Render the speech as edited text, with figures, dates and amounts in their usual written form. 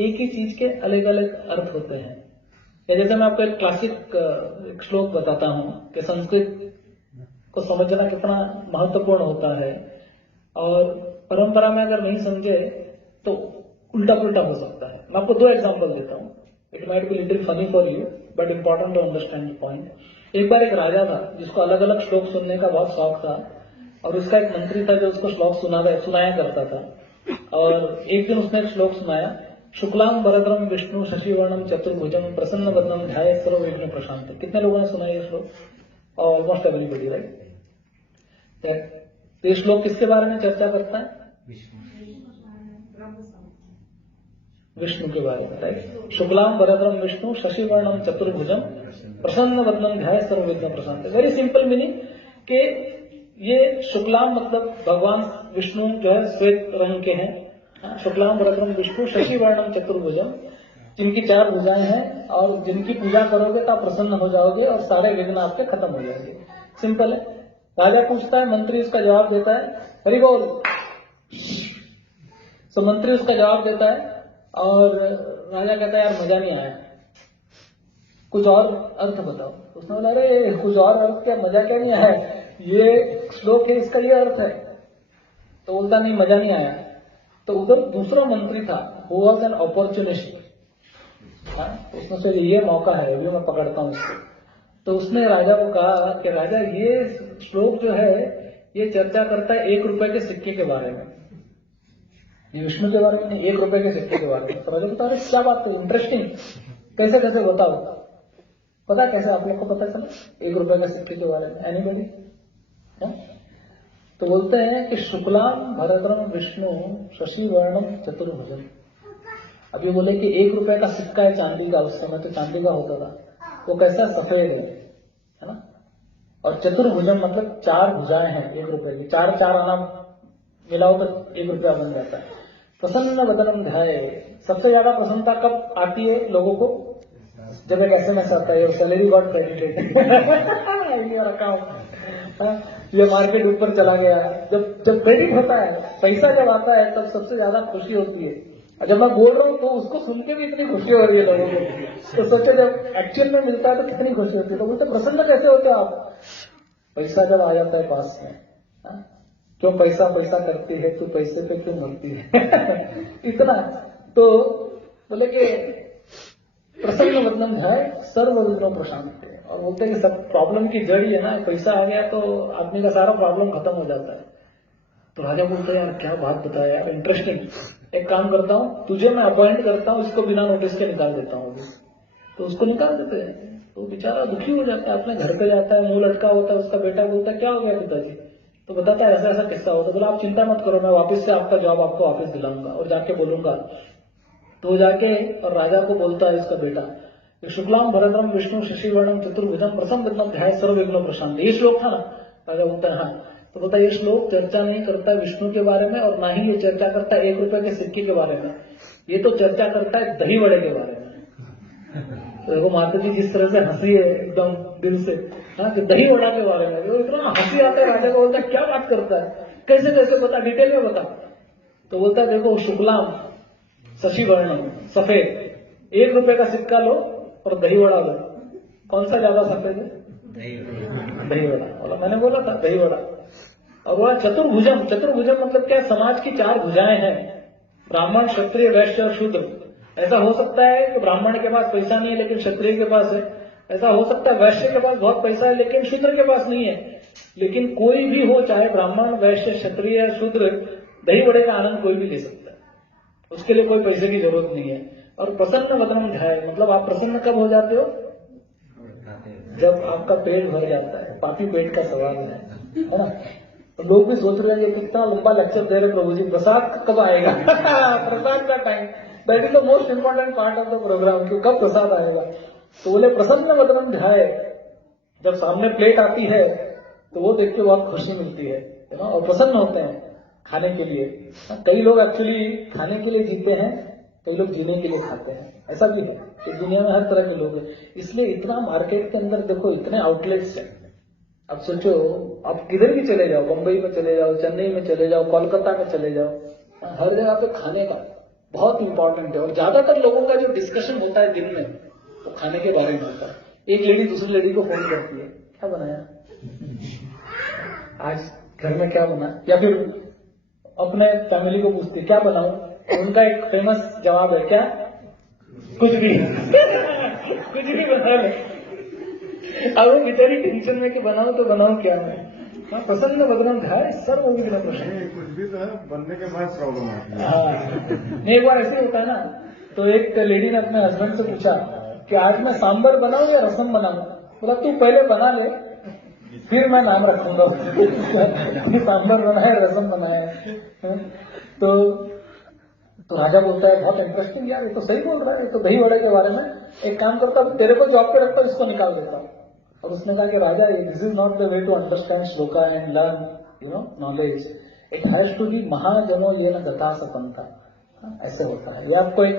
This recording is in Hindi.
एक ही चीज के अलग अलग अर्थ होते हैं। या जैसे मैं आपको एक क्लासिक एक श्लोक बताता हूं कि संस्कृत को समझना कितना महत्वपूर्ण होता है, और परंपरा में अगर नहीं समझे तो उल्टा पुल्टा हो सकता है। मैं आपको 2 एग्जांपल देता हूं। It might be little funny for you but important to understand the point. एक बार एक राजा था जिसको अलग अलग श्लोक सुनने का बहुत शौक था, और उसका एक मंत्री था जो उसको श्लोक सुनाया करता था। और एक दिन उसने एक श्लोक सुनाया, शुक्लाम वरदरम विष्णु शशिवर्णम चतुर्भुजम प्रसन्न वदनम ध्यायेत् सर्व विघ्न प्रशांत। कितने लोगों ने सुना ये श्लोक? Almost everybody, right? तो ये श्लोक किसके बारे में चर्चा करता है? विष्णु के बारे में, राइट? शुक्लाम वरदरम विष्णु शशिवर्णम चतुर्भुजम प्रसन्न वदनम ध्यायेत् सर्व विघ्न प्रशांत। वेरी सिंपल मीनिंग कि ये शुक्लाम मतलब भगवान विष्णु जो है श्वेत रंग के हैं। शुक्लाम वरदरम विष्णु शशिवर्णम चतुर्भुजम, जिनकी 4 भुजाएं हैं और जिनकी पूजा करोगे तो आप प्रसन्न हो जाओगे और सारे विघ्न आपके खत्म हो जाएंगे। सिंपल है। राजा पूछता है, मंत्री उसका जवाब देता है, हरि बोल। तो मंत्री उसका जवाब देता है और राजा कहता है, यार मजा नहीं आया, कुछ और अर्थ बताओ। उसने बोला, अरे कुछ और अर्थ क्या, मजा क्या नहीं आया, ये श्लोक है इसका ये अर्थ है। तो बोलता नहीं मजा नहीं आया। तो उधर दूसरा मंत्री था, हु वाज एन अपॉर्चुनिस्ट। उसने सोचा ये मौका है, अभी मैं पकड़ता हूं इसको। तो उसने राजा को कहा कि राजा ये श्लोक जो है ये चर्चा करता है 1 रुपए के सिक्के के बारे में, ये विष्णु के बारे में नहीं, 1 रुपए के सिक्के के बारे में। तो राजा बता रहे क्या बात है, इंटरेस्टिंग, कैसे कैसे बताओ। पता कैसे आप लोग को पता चला 1 रुपए के सिक्के के बारे में? एनीबॉडी? तो बोलते हैं कि शुक्लाम भरद्रम विष्णु शशि वर्णम चतुर्भुजम। अब ये बोले कि 1 रुपए का सिक्का है चांदी का, उस समय तो चांदी का होता था, वो कैसा सफेद है ना? और चतुर्भुजम मतलब 4 भुजाएं हैं 1 रुपए की, 4 आना मिलाओ तो 1 रुपया बन जाता है। प्रसन्न वदनम ध्याये, सबसे ज्यादा प्रसन्नता कब आती है लोगों को? जब एक SMS आता है, सैलरी गॉट क्रेडिटेड ये मार्केट ऊपर चला गया। जब क्रेडिट होता है, पैसा जब आता है, तब सबसे ज्यादा खुशी होती है। और जब मैं बोल रहा हूँ तो उसको सुन के भी इतनी खुशी हो रही है लोगों को। तो सोचो जब एक्चुअल में मिलता है तो कितनी खुशी होती है। तो बोलते प्रसन्न कैसे होते हो आप? पैसा जब आ जाता है पास में। क्यों पैसा पैसा करती है तू, पैसे पे क्यों मरती है इतना। तो बोले कि प्रसन्न वदनम ध्यायेत् सर्व विघ्न प्रशांत। और बोलते हैं कि सब प्रॉब्लम की जड़ ही है ना, पैसा आ गया तो आदमी का सारा प्रॉब्लम खत्म हो जाता है। तो राजा बोलते हैं, यार क्या बात बताया यार, इंटरेस्टिंग। एक काम करता हूँ, तुझे मैं अपॉइंट करता हूँ, इसको बिना नोटिस के निकाल देता हूँ। तो उसको निकाल देते हैं। तो बेचारा दुखी हो जाता है, अपने घर पे जाता है, मुंह लटका होता है। उसका बेटा बोलता है, क्या हो गया पिताजी? तो बताता है ऐसा ऐसा किस्सा होता है। बोला आप चिंता मत करो, मैं वापस से आपका जॉब आपको वापस दिलाऊंगा और जाके बोलूंगा। तो जाके और राजा को बोलता है इसका बेटा, शुक्लाम भरद्रम विष्णु शशिवर्णम चतुर्भुजम प्रसन्न वदनम ध्यायेत् सर्व विघ्न प्रशांत। ये श्लोक था ना? राजा बोलता है हाँ। तो बोलता है ये श्लोक चर्चा नहीं करता है विष्णु के बारे में, और ना ही ये चर्चा करता है 1 रुपए के सिक्के के बारे में। ये तो चर्चा करता है दही वड़े के बारे में। तो देखो माता जी जिस तरह से हंसी है एकदम दिल से, हाँ, कि दही वड़ा के बारे में। तो इतना हंसी आता है, राजा को बोलता है क्या बात करता है, कैसे कैसे बता, डिटेल में बता। तो बोलता है देखो शुक्लाम शशिवर्णम सफेद, 1 रुपए का सिक्का लो और दही वड़ा लो, कौन सा ज्यादा सफेद है? दही वड़ा। बोला मैंने बोला था दही वड़ा। और बोला चतुर्भुजम, चतुर्भुजम मतलब क्या? समाज की 4 भुजाएं हैं, ब्राह्मण क्षत्रिय वैश्य और शूद्र। ऐसा हो सकता है कि ब्राह्मण के पास पैसा नहीं है लेकिन क्षत्रिय के पास है। ऐसा हो सकता है वैश्य के पास बहुत पैसा है लेकिन शूद्र के पास नहीं है। लेकिन कोई भी हो, चाहे ब्राह्मण वैश्य क्षत्रिय या शूद्र, दही वड़े का आनंद कोई भी ले सकता है, उसके लिए कोई पैसे की जरूरत नहीं है। और प्रसन्न वदनम ध्यायेत् मतलब आप प्रसन्न कब हो जाते हो? जब आपका पेट भर जाता है। पापी पेट का सवाल है ना? तो लोग भी सोच रहे हैं ये कितना लंबा लेक्चर दे रहे प्रभु जी, प्रसाद कब आएगा प्रसाद का time, that is the most important part of the programme, कि कब प्रसाद आएगा। तो बोले प्रसन्न वदनम ध्यायेत्, जब सामने प्लेट आती है तो वो देख के बहुत खुशी मिलती है ना, और प्रसन्न होते हैं खाने के लिए। कई लोग एक्चुअली खाने के लिए जीते हैं, कई लोग जीने के लिए खाते हैं, ऐसा भी है। इस दुनिया में हर तरह के लोग हैं, इसलिए इतना मार्केट के अंदर देखो इतने आउटलेट्स हैं। अब सोचो आप किधर भी चले जाओ, बंबई में चले जाओ, चेन्नई में चले जाओ, कोलकाता में चले जाओ, हर जगह पे खाने का बहुत इंपॉर्टेंट है। और ज्यादातर लोगों का जो डिस्कशन होता है दिन में वो खाने के बारे में होता है। एक लेडी दूसरी लेडी को फोन करती है, क्या बनाया आज घर में, क्या बना, या फिर अपने फैमिली को पूछती है क्या बनाऊं, उनका एक फेमस जवाब है क्या, कुछ भी कुछ भी बना ले। अब वो बेचारी टेंशन में कि बनाऊं तो बनाऊं क्या मैं, प्रसन्न बदनाम घाय सर वो भी प्रश्न, कुछ भी तो है, बनने के बाद प्रॉब्लम आती है। हाँ, नहीं एक बार ऐसे होता है ना, तो एक लेडी ने अपने हस्बैंड से पूछा कि आज मैं सांबर बनाऊं या रसम बनाऊं, बोला तू पहले बना ले फिर मैं नाम रखूंगा सांबर बनाया रसम बनाया। तो राजा बोलता है बहुत इंटरेस्टिंग यार, ये तो सही बोल रहा है, ये तो दही वड़े के बारे में, एक काम करता हूं तेरे को जॉब पे रखता हूं, इसको निकाल देता हूं। और उसने कहा कि राजा this is not the way to understand shloka and learn knowledge, it has to be महाजनो ये न गता सपंता, ऐसे होता है। ये आपको एक